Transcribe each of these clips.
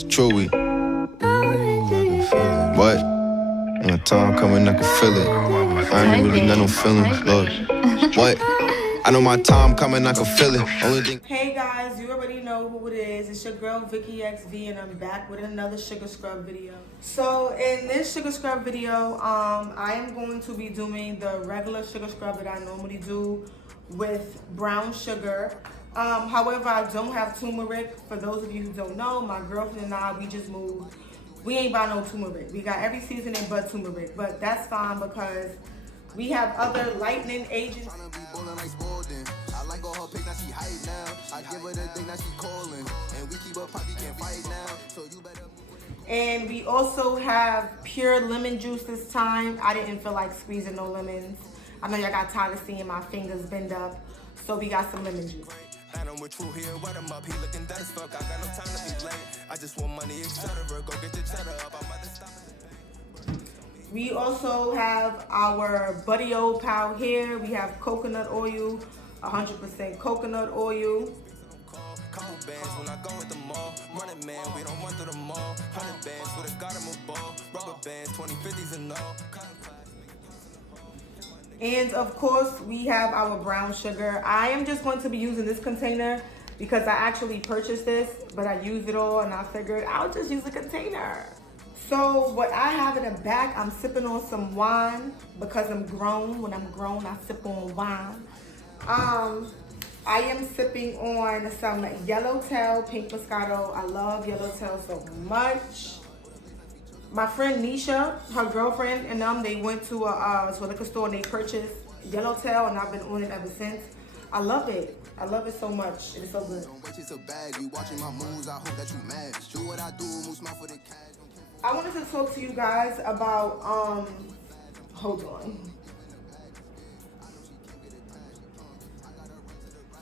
It's Chewy. What? When the time coming, I can feel it. I ain't really got no feelings. Look. What? I know my time coming, I can feel it. Only thing. Hey guys, you already know who it is. It's your girl Vicky XV, and I'm back with another sugar scrub video. So in this sugar scrub video, I am going to be doing the regular sugar scrub that I normally do with brown sugar. However, I don't have turmeric. For those of you who don't know, my girlfriend and I, we just moved. We ain't buy no turmeric. We got every seasoning but turmeric, but that's fine because we have other lightening agents. I like all her pics, now she hype now. I give her the thing, now she calling. And we keep up, poppy can't fight now. So you better. And we also have pure lemon juice this time. I didn't feel like squeezing no lemons. I know y'all got tired of seeing my fingers bend up. So we got some lemon juice. And I'm with True here, what I'm up, he looking dead as fuck. I got no time to be late. I just want money, etc. Go get the cheddar up, I'm about to stop. We also have our Buddy Old Pal here. We have coconut oil, 100% coconut oil. When I go with the mall, running man, we don't run through the mall. 100 bands, with a got him a ball. Rubber bands, 2050s and all. And of course, we have our brown sugar. I am just going to be using this container because I actually purchased this, but I used it all and I figured I'll just use a container. So what I have in the back, I'm sipping on some wine because I'm grown. When I'm grown, I sip on wine. I am sipping on some Yellowtail Pink Moscato. I love Yellowtail so much. My friend Nisha, her girlfriend and them, they went to a liquor store and they purchased Yellowtail, and I've been on it ever since. I love it. I love it so much. It is so good. I wanted to talk to you guys about, hold on.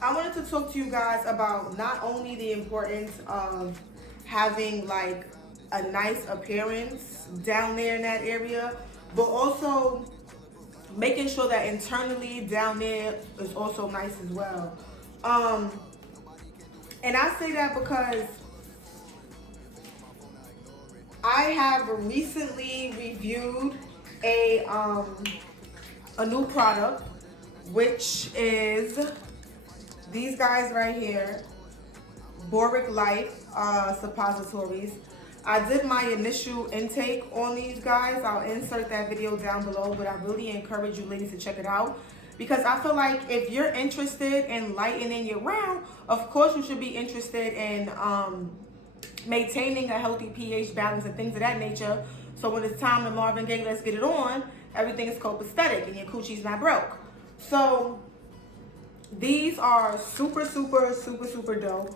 I wanted to talk to you guys about not only the importance of having like a nice appearance down there in that area, but also making sure that internally down there is also nice as well. And I say that because I have recently reviewed a new product, which is these guys right here, Boric Suppositories. I did my initial intake on these guys. I'll insert that video down below, but I really encourage you ladies to check it out because I feel like if you're interested in lightening your round, of course you should be interested in maintaining a healthy pH balance and things of that nature. So when it's time to Marvin Gaye, let's get it on, everything is copacetic and your coochie's not broke. So these are super dope.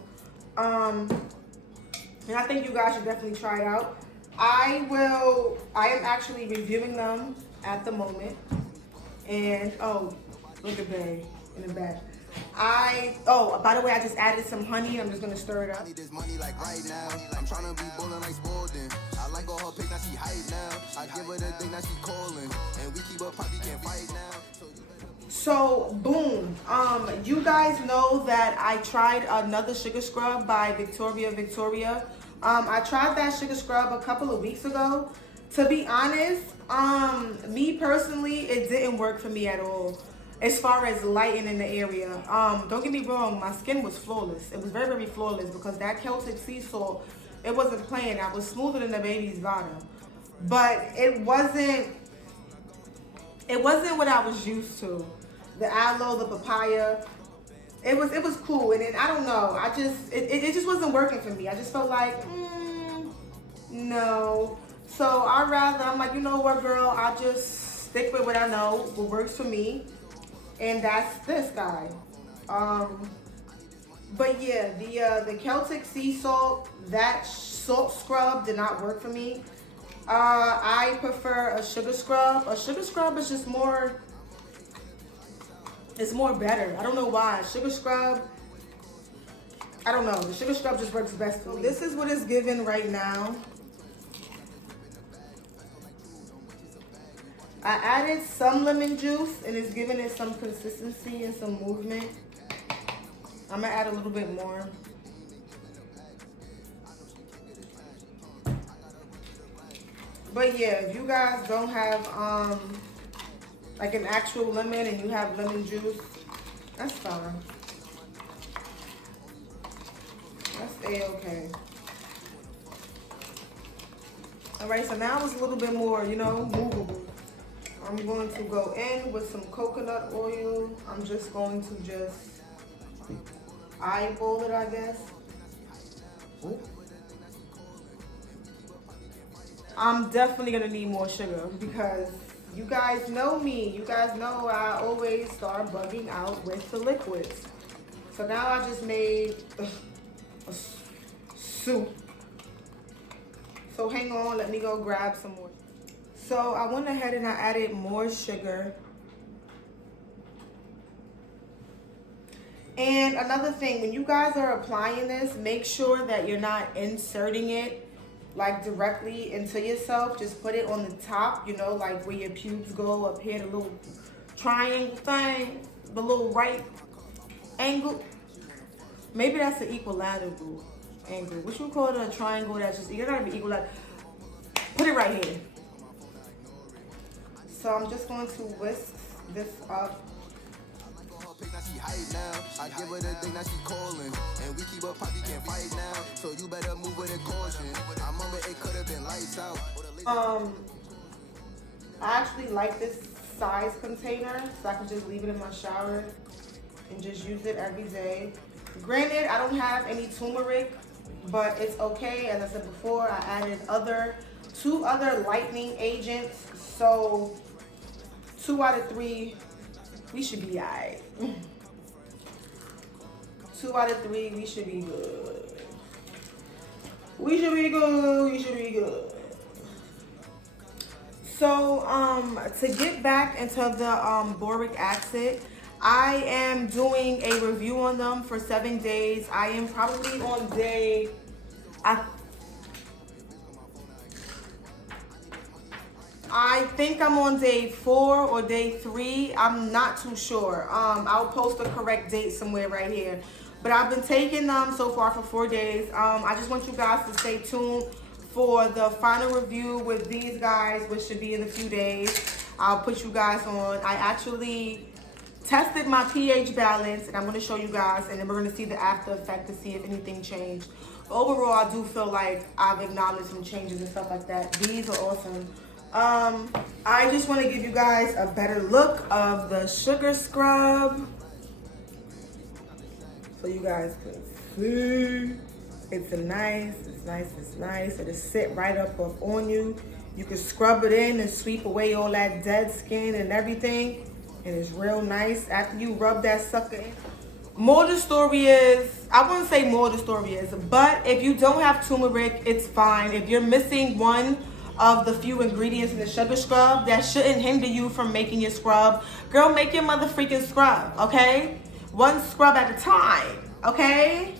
And I think you guys should definitely try it out. I am actually reviewing them at the moment. And oh, look at Bay in the back. By the way, I just added some honey. I'm just gonna stir it up. This money like right now. I'm trying to be bowling like Spalding. I like all her pics, now she hype now. I give her the thing, now she calling. And we keep up, poppy can't fight now. So boom, you guys know that I tried another sugar scrub by Victoria. I tried that sugar scrub a couple of weeks ago. To be honest, me personally, it didn't work for me at all as far as lighting in the area. Don't get me wrong, my skin was flawless. It was very flawless because that Celtic sea salt, it wasn't playing. I was smoother than the baby's bottom, but it wasn't what I was used to. The aloe, the papaya, it was cool. And then I don't know, it just wasn't working for me. I just felt like, no. So I'm like, you know what, girl, I'll just stick with what I know, what works for me. And that's this guy. But yeah, the Celtic sea salt, that salt scrub did not work for me. I prefer a sugar scrub. A sugar scrub is just more, it's more better. I don't know why. Sugar scrub, I don't know. The sugar scrub just works best for me. This is what it's given right now. I added some lemon juice and it's giving it some consistency and some movement. I'm gonna add a little bit more. But yeah, if you guys don't have like an actual lemon and you have lemon juice, that's fine. That's a-okay. Alright, so now it's a little bit more, you know, movable. I'm going to go in with some coconut oil. I'm just going to just eyeball it, I guess. Ooh. I'm definitely gonna need more sugar because you guys know me. You guys know I always start bugging out with the liquids. So now I just made a soup. So hang on, let me go grab some more. So I went ahead and I added more sugar. And another thing, when you guys are applying this, make sure that you're not inserting it like directly into yourself. Just put it on the top, you know, like where your pubes go up here, the little triangle thing, the little right angle. Maybe that's the equilateral angle. What you call it, a triangle that's just, you gotta be equilateral. Put it right here. So I'm just going to whisk this up. Now she hype now. I give her the thing that she calling. And we keep up poppy can't fight now. So you better move with a caution. I remember it could have been lights out. I actually like this size container, so I can just leave it in my shower and just use it every day. Granted, I don't have any turmeric, but it's okay. As I said before, I added two other lightening agents, so 2 out of 3, we should be alright. 2 out of 3, we should be good. We should be good. We should be good. So, to get back into the boric acid, I am doing a review on them for 7 days. I am probably on day, I think I'm on day 4 or day 3. I'm not too sure. I'll post the correct date somewhere right here. But I've been taking them so far for 4 days. I just want you guys to stay tuned for the final review with these guys, which should be in a few days. I'll put you guys on. I actually tested my pH balance, and I'm going to show you guys, and then we're going to see the after effect to see if anything changed. But overall, I do feel like I've acknowledged some changes and stuff like that. These are awesome. I just want to give you guys a better look of the sugar scrub so you guys can see. It's nice. It'll sit right up on you. You can scrub it in and sweep away all that dead skin and everything, and it's real nice after you rub that sucker in. More the story is, I wouldn't say more the story is, but if you don't have turmeric, it's fine. If you're missing one of the few ingredients in the sugar scrub, that shouldn't hinder you from making your scrub. Girl, make your mother freaking scrub, okay? One scrub at a time, okay?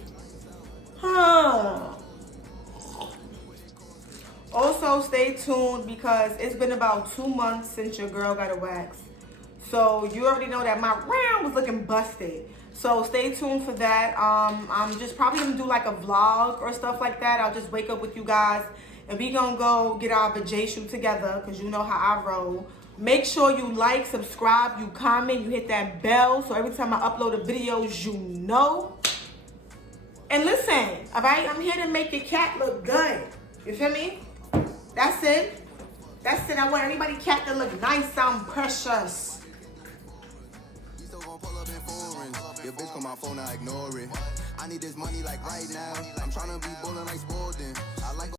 Also, stay tuned because it's been about 2 months since your girl got a wax. So you already know that my round was looking busted. So stay tuned for that. I'm just probably gonna do like a vlog or stuff like that. I'll just wake up with you guys and we gonna go get our vacation together because you know how I roll. Make sure you like, subscribe, you comment, you hit that bell so every time I upload a video, you know. And listen, all right, I'm here to make your cat look good. You feel me? That's it. That's it. I want everybody cat to look nice and precious. Your bitch call my phone, I ignore it. I need this money like right now. I'm trying to be bowling like Spalding. I like